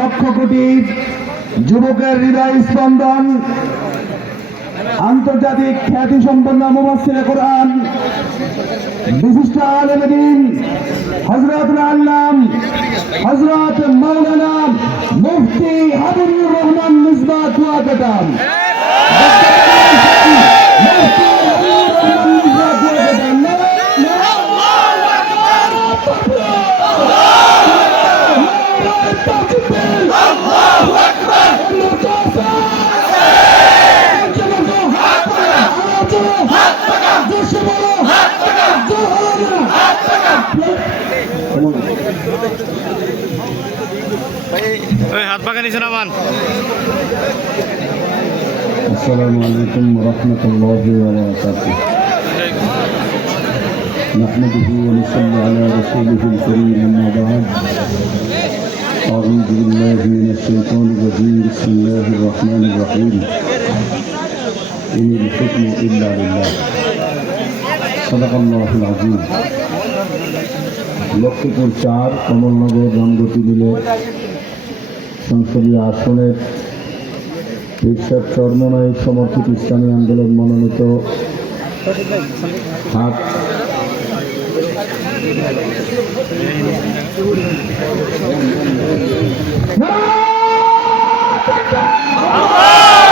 লক্ষ কোটি যুবকের হৃদয় স্পন্দন, আন্তর্জাতিক খ্যাতি সম্পন্ন মুফাসসিরে কোরআন, বিশিষ্ট আলেমে দ্বীন হযরত আল্লাম হযরত মাওলানা মুফতি হাবিবুর রহমান মিসবাহ কুয়াকাটা, হাত পাকা নিচে নামান। আসসালামু আলাইকুম ওয়া রাহমাতুল্লাহি ওয়া বারাকাতুহু। নাহমাদুহু ওয়া নুসাল্লি আলা রাসূলিহিল কারীম, আম্মা বা'দ। আউযু বিল্লাহি মিনাশ শাইতানির রাজীম। বিসমিল্লাহির রাহমানির রাহিম। ইনিল হুকমু ইল্লা লিল্লাহ। সাদাকাল্লাহুল আযীম। লক্ষ্মীপুর 4 কমলনগর রামগতি মিলে সংসদীয় আসনের রিকশার চরমনাই সমর্থিত ইসলামী আন্দোলন মনোনীত হাট আল্লাহু